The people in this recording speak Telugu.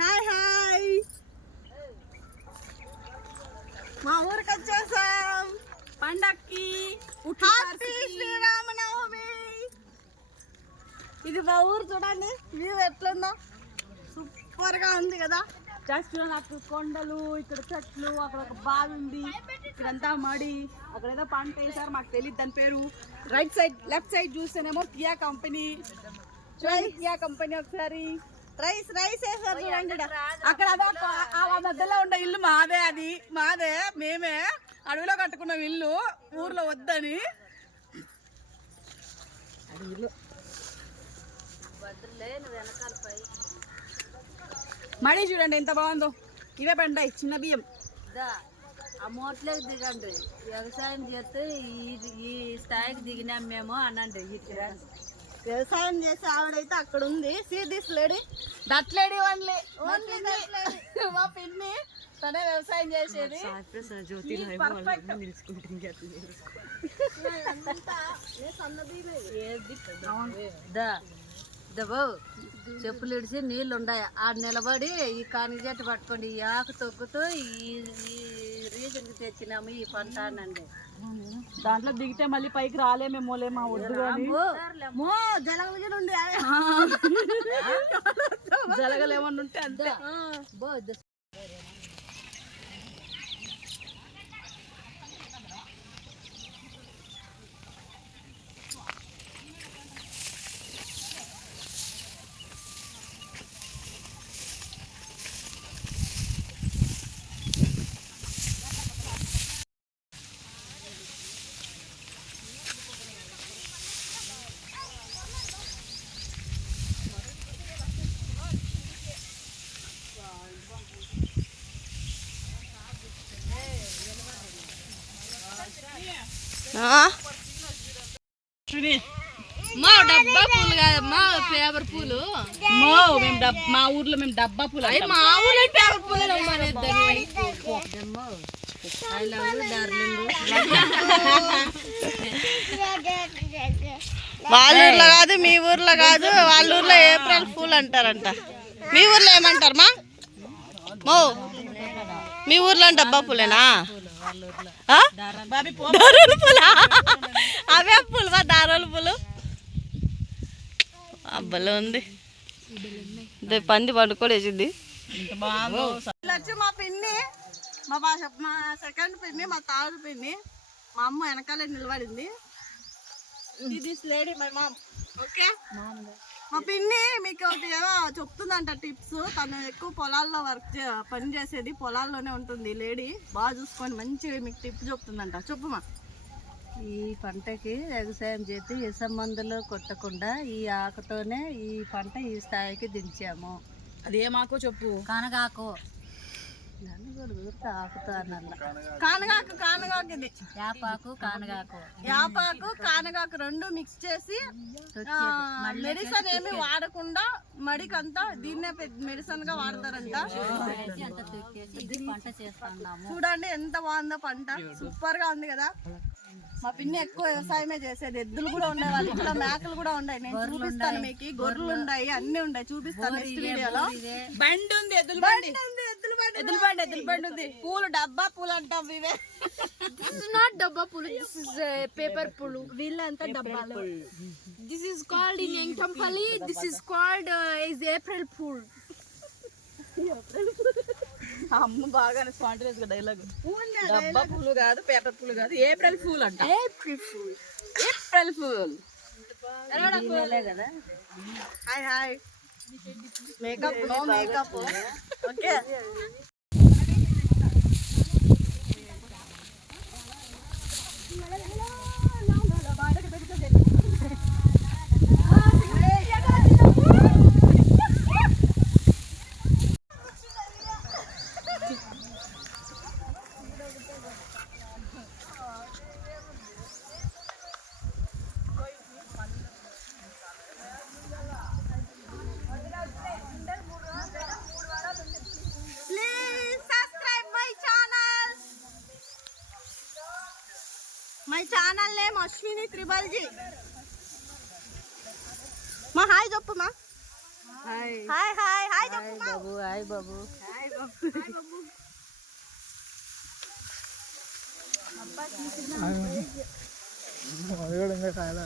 హాయ్ హాయ్, మా ఊరికి వచ్చేసాం పండక్కి. హ్యాపీ శ్రీరామనవమి. ఇది మా ఊరు చూడండి, వ్యూ ఎట్లుందో సూపర్ గా ఉంది కదా. జస్ట్ నాకు కొండలు, ఇక్కడ చెట్లు, అక్కడ ఒక బావి ఉంది, ఇక్కడంతా మడి, అక్కడ ఏదో పంట వేసారు మాకు తెలియదు దాని పేరు. రైట్ సైడ్ లెఫ్ట్ సైడ్ చూస్తేనేమో కియా కంపెనీ. చూడండి కియా కంపెనీ. ఒకసారి రైస్ వేసారు చూడండి. అక్కడ అదో ఆ మధ్యలో ఉండే ఇల్లు మాదే, అది మాదే, మేమే అడవిలో కట్టుకున్నాం ఇల్లు, ఊర్లో వద్దని. అది ఇల్లు మడి చూడండి ఎంత బాగుందో. ఇవే పండాయి చిన్న బియ్యం. ఆ మోట్లోకి దిగండి, వ్యవసాయం చేస్తే ఈ స్థాయికి దిగినాం మేము అనండి. వ్యవసాయం చేసే ఆవిడైతే అక్కడ ఉంది. See this lady, that lady only మా పిన్ని, తనే వ్యవసాయం చేసేది. చెప్పులు ఇడిచి నీళ్ళు ఉన్నాయి, ఆడ నిలబడి ఈ కానికి చెట్టు పట్టుకోండి, ఈ ఆకు తొక్కుతూ ఈ రీజన్కి తెచ్చినాము ఈ పంట అనండి. దాంట్లో దిగితే మళ్ళీ పైకి రాలేమేమోలే మా ఒడ్డు జలగలేమన్నా ఉంటే అంతే. మా డబ్బా పూలు కాదమ్మా, పేపర్ పూలు. మా ఊర్లో మేము డబ్బా పూలు, మా ఊర్లో పేపర్ పూలు. వాళ్ళ ఊర్లో కాదు, మీ ఊర్లో కాదు, వాళ్ళ ఊర్లో ఏప్రిల్ ఫూల్ అంటారంట. మీ ఊర్లో ఏమంటారు మా? మీ ఊర్లో డబ్బా పూలేనా? దారుల పూలా? అవే పూలు మా దారుల పూలు. అబ్బలో ఉంది, పంది పండుకోలేసింది. వచ్చి మా పిన్ని, మా సెకండ్ పిన్ని, మా థర్డ్ పిన్ని. మా అమ్మ వెనకాలే నిలబడింది. This lady my mom. Okay, మా పిన్ని మీకు ఒకటి ఏదో చెప్తుందంట టిప్స్. తను ఎక్కువ పొలాల్లో పని చేసేది, పొలాల్లోనే ఉంటుంది లేడీ. బాగా చూసుకొని మంచిగా మీకు టిప్స్ చెప్తుందంట. చెప్పుమా. ఈ పంటకి వ్యవసాయం చేసి ఇసం మందులు కొట్టకుండా ఈ ఆకుతోనే ఈ పంట ఈ స్థాయికి దించాము. అదేమాకో చెప్పు. కానగాకు ఆకుతో అన్నల్ల. కానగాకు ఇది. యాపాకు కానగాకు రెండు మిక్స్ చేసి మెడిసిన్ ఏమి వాడకుండా మడికంతా దీన్నే మెడిసిన్ గా వాడతారంట. పంట చేస్తున్నాము. చూడండి ఎంత బాగుందో పంట, సూపర్ గా ఉంది కదా. మా పిన్ని ఎక్కువ వ్యవసాయమే చేసేది. ఎద్దులు కూడా ఉన్నాయి, వాళ్ళకి కూడా మేకలు కూడా ఉన్నాయి. నేను చూపిస్తాను మీకు. గొర్రెలు ఉన్నాయి, అన్ని ఉన్నాయి, చూపిస్తాను నెక్స్ట్ వీడియోలో. బండి ఉంది, ఎద్దుల బండి ఉంది. పూలు డబ్బా పూలు అంటాం ఇవే. This is not dabba pool. This is paper pool. వీళ్ళంతా డబ్బాలు. This is called in Yankampally. This is called is April fool. అమ్మ బాగానే స్పాంటేనియస్ గా డైలాగ్. డబ్బా పూలు కాదు, పేపర్ పూలు కాదు, ఏప్రిల్ ఫూల్ అంట. ఏప్రిల్ ఫూల్ కదా. Hi hi. Makeup no makeup. Okay, my channel name Ashwini త్రిబల్జీ. మా హాయ్ చెప్పు మా. హాయ్ హాయ్ హాయ్ చెప్పు మా. బాబు హాయ్ బాబు అది కూడా ఇంకా కాయలే